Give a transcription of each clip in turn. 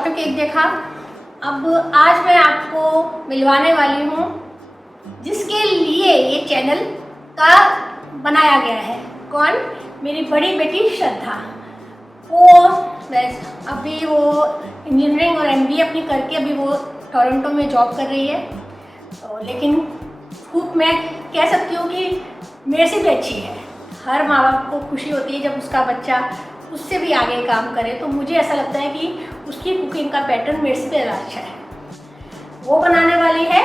Chocolate cake देखा। अब आज मैं आपको मिलवाने वाली हूँ जिसके लिए ये चैनल का बनाया गया है। कौन? मेरी बड़ी बेटी श्रद्धा। वो अभी वो इंजीनियरिंग और एमबीए अपनी करके अभी वो टोरंटो में जॉब कर रही है। लेकिन खूब मैं कह सकती हूँ कि मेरे से भी अच्छी है। हर माँ बाप को खुशी होती है जब उसका बच्चा उससे भी आगे काम करे, तो मुझे ऐसा लगता है कि उसकी कुकिंग का पैटर्न मेरे से भी ज़्यादा अच्छा है। वो बनाने वाली है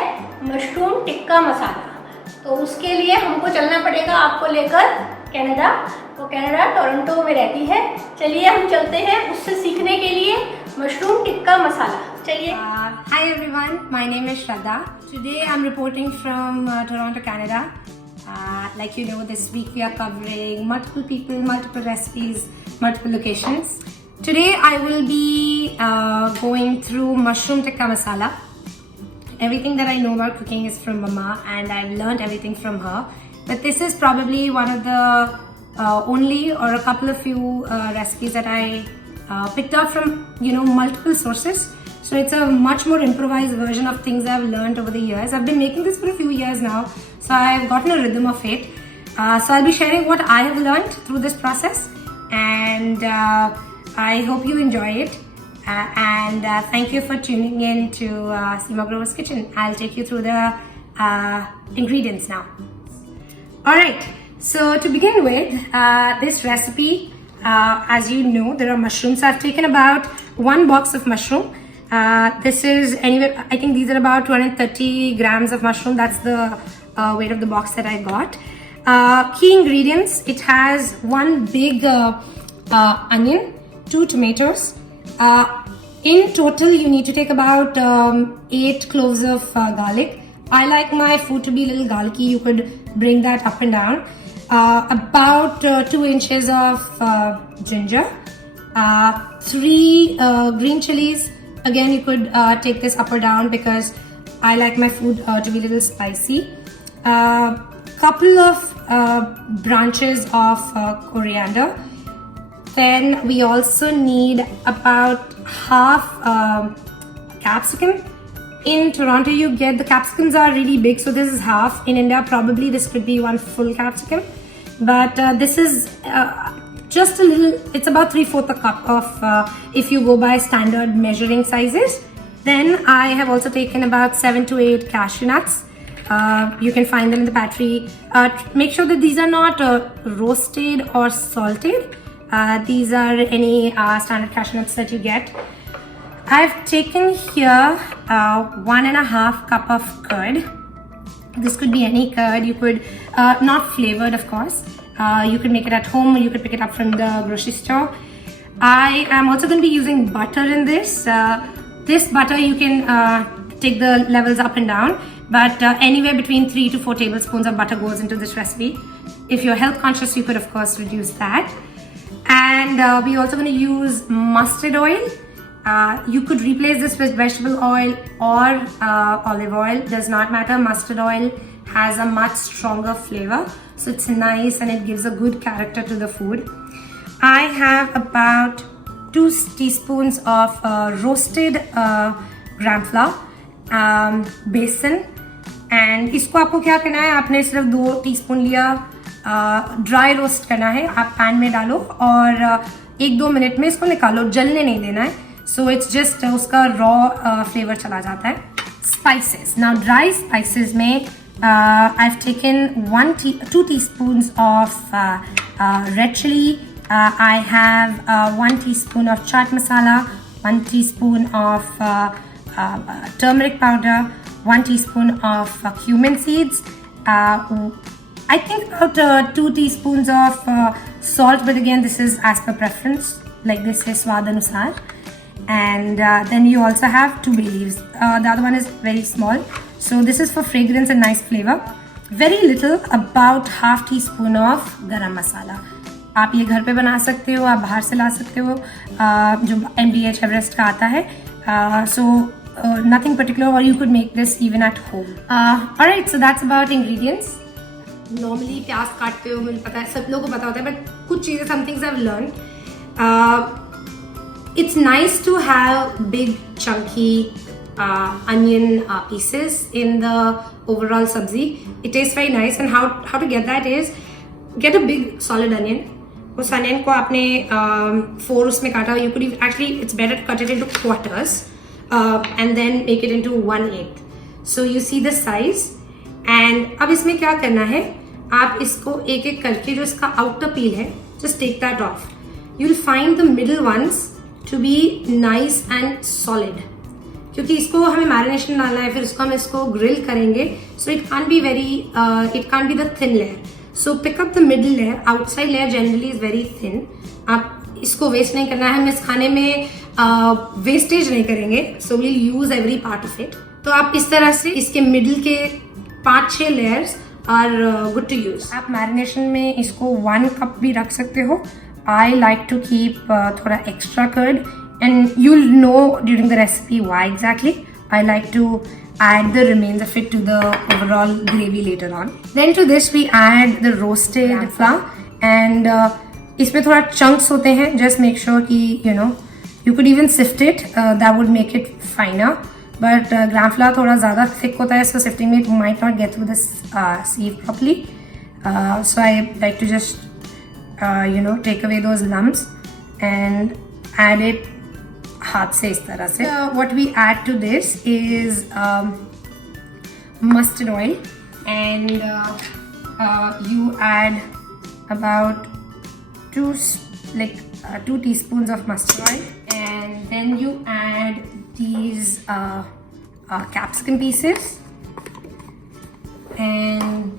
मशरूम टिक्का मसाला। तो उसके लिए हमको चलना पड़ेगा आपको लेकर कनाडा। तो कनाडा टोरंटो में रहती है। चलिए हम चलते हैं उससे सीखने के लिए मशरूम टिक्का मसाला। चलिए। Hi everyone, my name is Shraddha. Today I'm reporting from Toronto, Canada. Like you know, this week we are covering multiple people, multiple recipes, multiple locations. Today I will be going through mushroom tikka masala. Everything that I know about cooking is from Mama, and I've learned everything from her. But this is probably one of the only or a couple of few recipes that I picked up from multiple sources. So it's a much more improvised version of things I've learned over the years. I've been making this for a few years now, so I've gotten a rhythm of it. So I'll be sharing what I have learned through this process, and I hope you enjoy it. And thank you for tuning in to Seema Grover's Kitchen. I'll take you through the ingredients now. Alright, so to begin with, this recipe, as you know, there are mushrooms. So I've taken about 1 box of mushroom. This is anywhere, I think these are about 230 grams of mushroom. That's the weight of the box that I got. Key ingredients, it has 1 big onion, 2 tomatoes. In total, you need to take about 8 cloves of garlic. I like my food to be a little garlicky. You could bring that up and down. About 2 inches of ginger. 3 green chilies. Again, you could take this up or down because I like my food to be a little spicy. Couple of branches of coriander. Then we also need about half capsicum. In Toronto, you get the capsicums are really big, so this is half. In India, probably this could be 1 full capsicum, but this is just a little. It's about 3/4 a cup of if you go by standard measuring sizes. Then I have also taken about 7 to 8 cashew nuts. You can find them in the pantry. Make sure that these are not roasted or salted. These are any standard cashew nuts that you get. I've taken here 1.5 cup of curd. This could be any curd. You could, not flavored of course. You could make it at home or you could pick it up from the grocery store. I am also going to be using butter in this. This butter you can take the levels up and down, but anywhere between 3 to 4 tablespoons of butter goes into this recipe. If you're health conscious, you could of course reduce that. And we're also going to use mustard oil. You could replace this with vegetable oil or olive oil, does not matter. Mustard oil has a much stronger flavor, so it's nice and it gives a good character to the food. I have about 2 teaspoons of roasted gram flour, बेसन, and इसको आपको क्या करना है, आपने सिर्फ 2 teaspoon लिया, dry roast करना है, आप पैन में डालो और 1-2 मिनट में इसको निकालो, जलने नहीं देना है. So it's just उसका raw flavor चला जाता है. Spices. Now dry spices में I've taken 2 teaspoons of red chili. I have 1 teaspoon of chaat masala, 1 teaspoon of turmeric powder, 1 teaspoon of cumin seeds. I think about 2 teaspoons of salt, but again this is as per preference. Like this is swad anusar. And then you also have 2 bay leaves. The other one is very small, so this is for fragrance and nice flavor. Very little, about half teaspoon of garam masala. आप ये घर पे बना सकते हो, आप बाहर से ला सकते हो, जो MDH एवरेस्ट का आता है. So nothing particular, or you could make this even at home. Alright, so that's about ingredients. Normally प्याज काटते हो, मुझे पता है, सब लोगों को पता होता है, but कुछ चीज़ें, some things I've learned. it's nice to have big chunky onion pieces in the overall sabzi. It tastes very nice, and how to get that is get a big solid onion. उस onion को आपने 4 उसमें काटा. You could actually, it's better to cut it into quarters and then make it into 1/8. So you see the size. And अब इसमें क्या करना है, आप इसको एक एक करके जो इसका outer peel है, just take that off. You'll find the middle ones to be nice and solid. क्योंकि इसको हमें मैरिनेशन डालना है, फिर उसको हम इसको ग्रिल करेंगे. So it can't be the thin layer. So pick up the middle layer. Outside layer generally is very thin. आप इसको वेस्ट नहीं करना है. हम इस खाने में वेस्टेज नहीं करेंगे. So we'll use every part of it. तो आप इस तरह से इसके मिडिल के 5-6 layers are good to use. आप मैरिनेशन में इसको 1 कप भी रख सकते हो. आई लाइक टू कीप थोड़ा extra curd. And you'll know during the recipe why exactly. I like to add the remains of it to the overall gravy later on. Then to this we add the roasted flour, and इसमें थोड़ा chunks होते हैं. Just make sure कि you could even sift it. That would make it finer. But gram flour थोड़ा ज़्यादा thick होता है, so sifting में it might not get through the sieve properly. So I like to just take away those lumps and add it हाथ से इस तरह से. What we add to this is mustard oil, and you add about 2 teaspoons of mustard oil, and then you add these capsicum pieces. And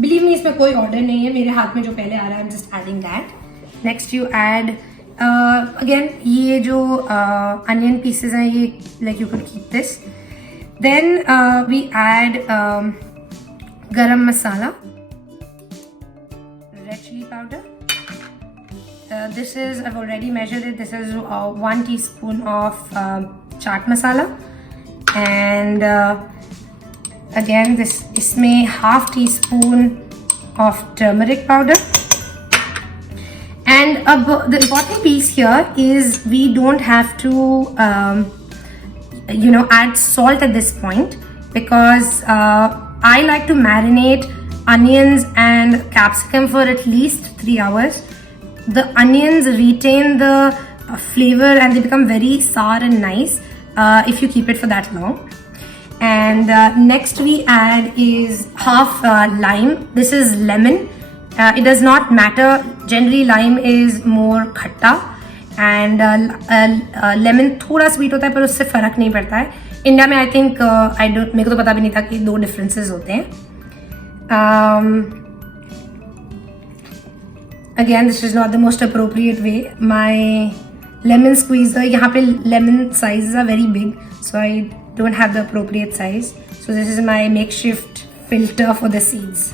believe me, इसमें कोई order नहीं है. मेरे हाथ में जो पहले आ रहा है, I'm just adding that. Next you add again ये जो onion pieces हैं, ये like you could keep this. Then we add garam masala, red chili powder. This is, I've already measured it. This is 1 teaspoon of chaat masala, and again इसमें 1/2 teaspoon of turmeric powder. And the important piece here is we don't have to, add salt at this point, because I like to marinate onions and capsicum for at least 3 hours. The onions retain the flavor and they become very sour and nice if you keep it for that long. And next we add is half lime. This is lemon. It does not matter. Generally lime is more खट्टा, and lemon थोड़ा sweet होता है, पर उससे फर्क नहीं पड़ता है. इंडिया में I think मेरे को तो पता भी नहीं था कि 2 differences होते हैं. Again, this is not the most appropriate way. My lemon squeezer, यहाँ पे lemon sizes are very big, so I don't have the appropriate size. So this is my makeshift filter for the seeds.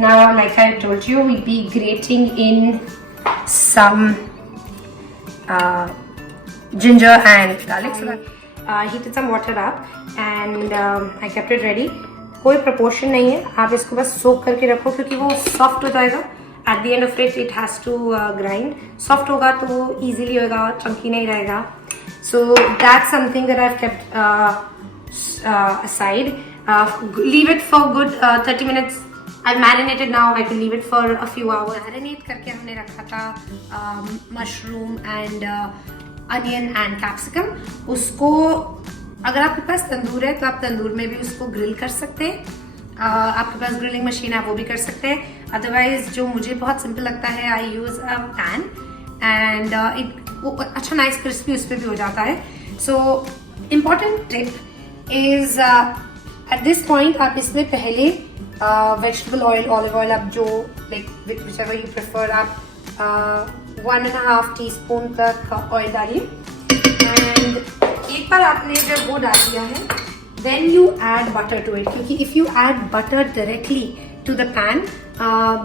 Now, like I told you, we'll be grating in some ginger and garlic. So I heated some water up, and I kept it ready. कोई proportion नहीं है. आप इसको बस soak करके रखो, क्योंकि वो soft हो जाएगा. At the end of it, it has to grind. Soft होगा तो वो easily होगा, chunky नहीं रहेगा. So that's something that I've kept aside. Leave it for good 30 minutes. I've marinated now. I can leave it for a few hours. Marinate करके हमने रखा था mushroom and onion and capsicum. उसको अगर आपके पास तंदूर है तो आप तंदूर में भी उसको ग्रिल कर सकते हैं. आपके पास ग्रिलिंग मशीन है, आप वो भी कर सकते हैं. अदरवाइज जो मुझे बहुत सिंपल लगता है, आई यूज अ पैन, एंड वो अच्छा नाइस क्रिस्पी उस पर भी हो जाता है. So important tip is at this point आप इसमें पहले वेजिटेबल ऑयल, ऑलिव ऑयल, आप जो लाइक व्हिचएवर यू प्रेफर, आप 1.5 टीस्पून तक ऑयल डालिए. एंड एक बार आपने जब वो डाल दिया है, then you add butter to it, क्योंकि if you add butter directly to the pan,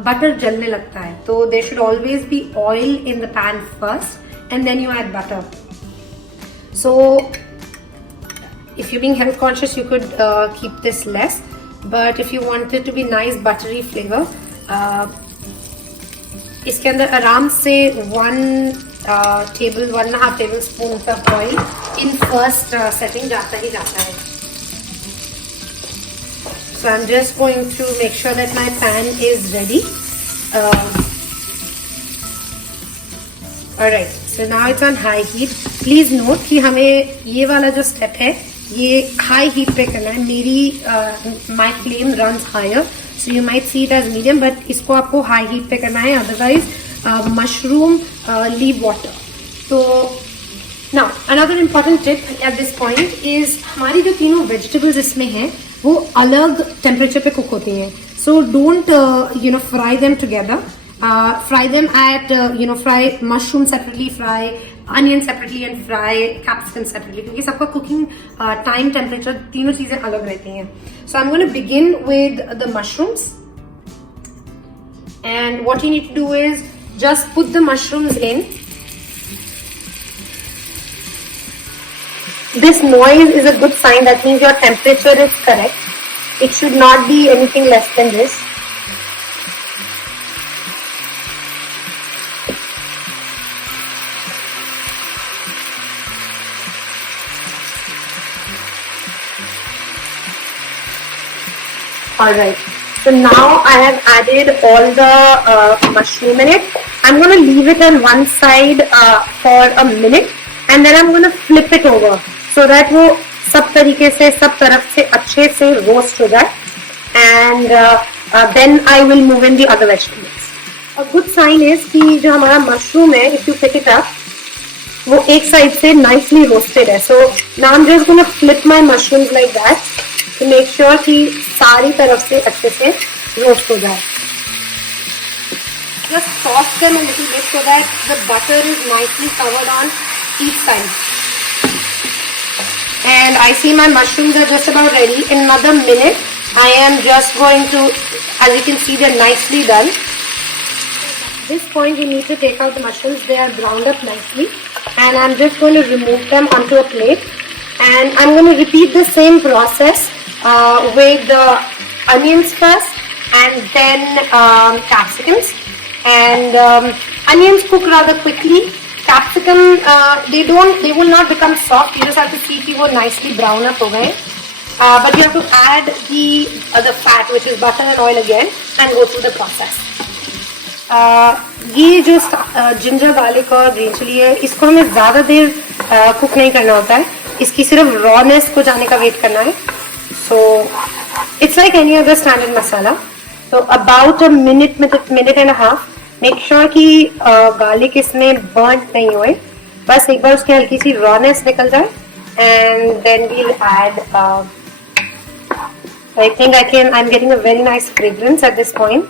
butter जलने लगता है. तो there should always be oil in the pan first and then you add butter. So if you're being health conscious, you could keep this less, but if you want it to be nice buttery flavor, इसके अंदर आराम से 1 table 1.5 tablespoon of oil in first setting जाता ही जाता है. So I'm just going to make sure that my pan is ready. Alright, so now it's on high heat. Please note कि हमें ये वाला जो step है ये high heat पे करना है. मेरी my flame runs higher, so you might see it as medium, but इसको आपको high heat पे करना है, otherwise mushroom leave water. So now another important tip at this point is हमारी जो तीनों vegetables इसमें हैं वो अलग टेम्परेचर पे कुक होती हैं. So don't fry them together. Fry them at fry mushroom separately, fry onion separately and fry capsicum separately, क्योंकि सबका cooking time temperature तीनों चीजें अलग रहती हैं. So I'm going to begin with the mushrooms, and what you need to do is just put the mushrooms in. This noise is a good sign. That means your temperature is correct. It should not be anything less than this. Alright, so now I have added all the mushroom in it. I'm going to leave it on one side for a minute, and then I'm going to flip it over so that वो सब तरीके से सब तरफ से अच्छे से roast हो जाए, and then I will move in the other vegetables. A good sign is कि जो हमारा mushroom है, if you pick it up, वो एक side से nicely roasted है. So now I'm just going to flip my mushrooms like that to make sure कि सारी तरफ से अच्छे से roast हो जाए. Just toss them a little bit so that the butter is nicely covered on each side. And I see my mushrooms are just about ready. In another minute, I am just going to, as you can see, they're nicely done. At this point, you need to take out the mushrooms. They are browned up nicely. And I'm just going to remove them onto a plate. And I'm going to repeat the same process with the onions first, and then capsicums. And onions cook rather quickly. Capsicum, they will not become soft. You just have to see कि वो nicely brown up हो गए. But you have to add the fat, which is butter and oil again, and go through the process. ये जो ginger garlic और green chilli है, इसको हमें ज़्यादा देर कुक नहीं करना होता है. इसकी सिर्फ रॉनेस को जाने का वेट करना है. So it's like any other standard masala. So about a minute and a half. Make sure कि गार्लिक इसमें burnt नहीं होए. बस एक बार उसकी हल्की सी रॉनेस निकल जाए, and then we'll add. I think I'm getting a very nice fragrance at this point.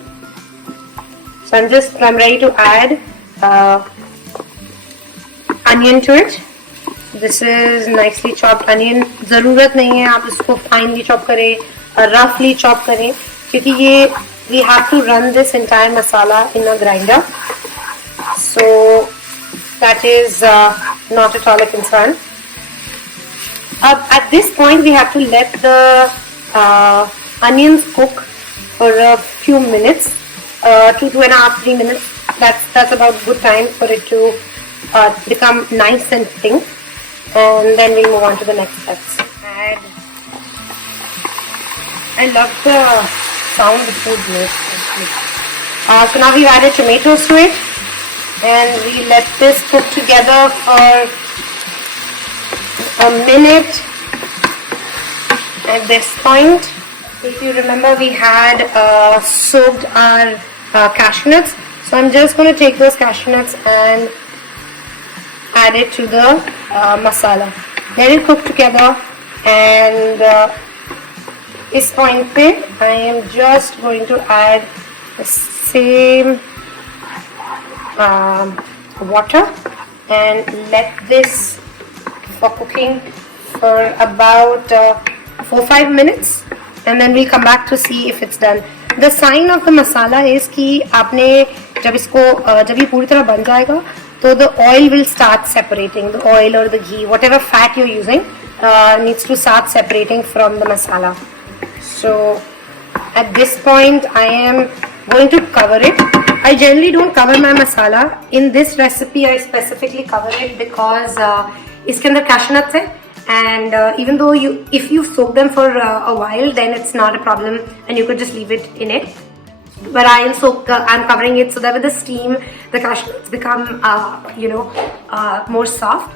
So I'm ready to add onion to it. This is nicely chopped onion. ज़रूरत नहीं है आप इसको finely chop करें, roughly chop करें, क्योंकि ये we have to run this entire masala in a grinder. So that is not at all a concern. At this point, we have to let the onions cook for a few minutes, 2.5, 3 minutes. That's about good time for it to become nice and pink. And then we'll move on to the next steps. I love the sound the food makes. So now we've added tomatoes to it, and we let this cook together for a minute. At this point, if you remember, we had soaked our cashew nuts. So I'm just going to take those cashew nuts and add it to the masala. Let it cook together, and इस point पे I am just going to add the same water and let this for cooking for about 4-5 minutes, and then we'll come back to see if it's done. The sign of the masala is कि आपने जब ये पूरी तरह बन जाएगा तो the oil will start separating. The oil or the ghee, whatever fat you're using, needs to start separating from the masala. So at this point I am going to cover it I generally don't cover my masala. In this recipe, I specifically cover it because इसके अंदर cashew nuts है, and even though if you soak them for a while, then it's not a problem, and you could just leave it in it. But I'm covering it so that with the steam, the cashew nuts become more soft.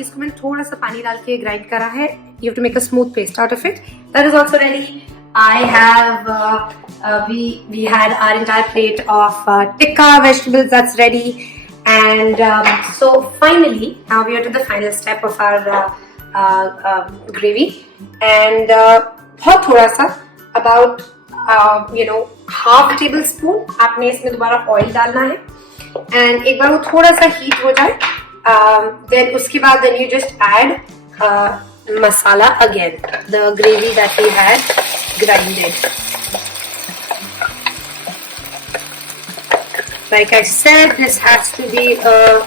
इसको मैंने थोड़ा सा पानी डाल के grind करा है. You have to make a smooth paste out of it. That is also ready. I have we had our entire plate of tikka vegetables that's ready, and so finally now we are to the final step of our gravy, and बहुत थोड़ा सा about half tablespoon आपने इसमें दोबारा oil डालना है, and एक बार वो थोड़ा सा heat हो जाए, then उसके बाद then you just add masala again, the gravy that we had grinded. Like I said, this has to be a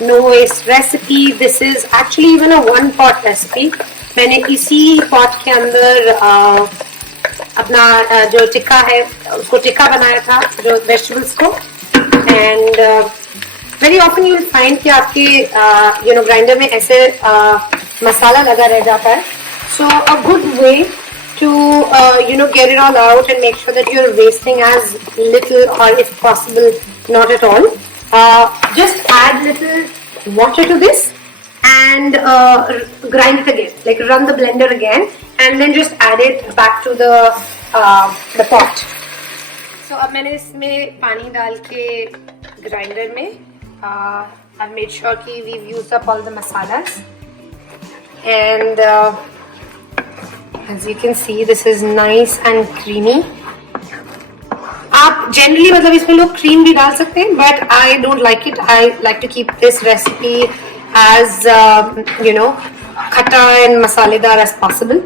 no waste recipe. This is actually even a one pot recipe. मैंने इसी pot के अंदर अपना जो टिक्का है उसको टिक्का बनाया था, जो vegetables को, and very often you will find कि आपके grinder में ऐसे मसाला लगा रह जाता है. So a good way to get it all out and make sure that you're wasting as little, or if possible not at all, just add little water to this and grind it again, like run the blender again, and then just add it back to the pot. So अब मैंने इसमें पानी डाल के grinder में I've made sure कि we've used up all the masalas, and as you can see this is nice and creamy. आप generally मतलब इसमें लोग cream भी डाल सकते हैं, but I don't like it. I like to keep this recipe as खट्टा and masaledar as possible.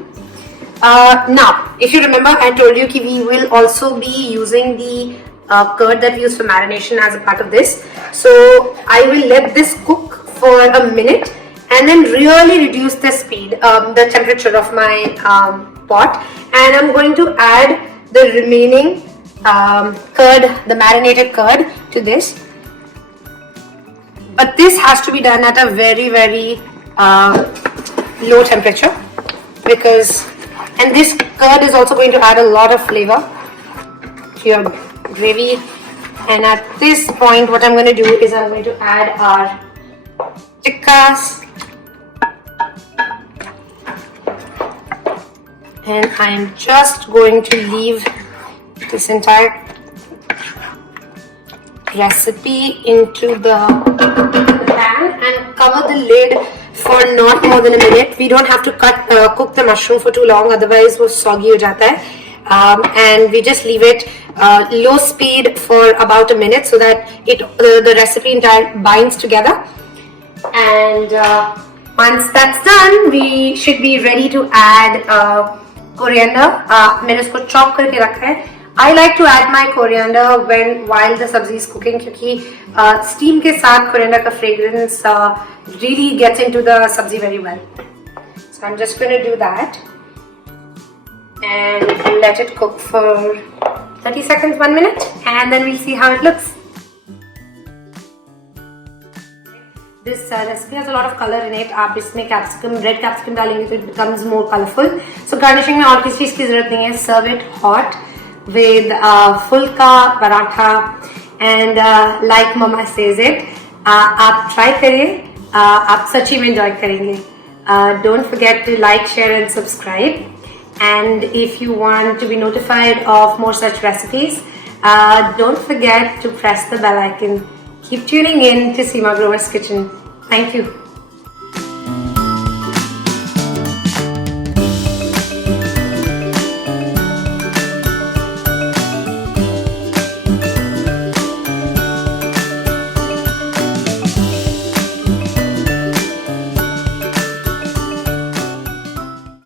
Now, if you remember, I told you that we will also be using the curd that we use for marination as a part of this. So I will let this cook for a minute and then really reduce the speed, the temperature of my pot, and I'm going to add the remaining curd, the marinated curd, to this. But this has to be done at a very, very low temperature, and this curd is also going to add a lot of flavor to your gravy. And at this point what I'm going to do is I'm going to add our tikkas, and I'm just going to leave this entire recipe into the pan and cover the lid for not more than a minute. We don't have to cook the mushroom for too long, otherwise वो soggy हो जाता है. And we just leave it low speed for about a minute so that the recipe entire binds together. And once that's done, we should be ready to add coriander. मैंने उसको chop करके रखा है. I like to add my coriander while the sabzi is cooking, क्योंकि steam के साथ coriander का fragrance really gets into the sabzi very well. So I'm just going to do that and let it cook for 30 seconds, 1 minute, and then we'll see how it looks. This recipe has a lot of color in it. आप इसमें red capsicum डालेंगे तो it becomes more colorful. So garnishing में और किसी चीज़ की ज़रूरत नहीं है. Serve it hot with fulka, paratha, and like Mama says it, आप try करिए, आप सच्ची में enjoy करेंगे. Don't forget to like, share, and subscribe. And if you want to be notified of more such recipes, don't forget to press the bell icon. Keep tuning in to Seema Grover's Kitchen. Thank you.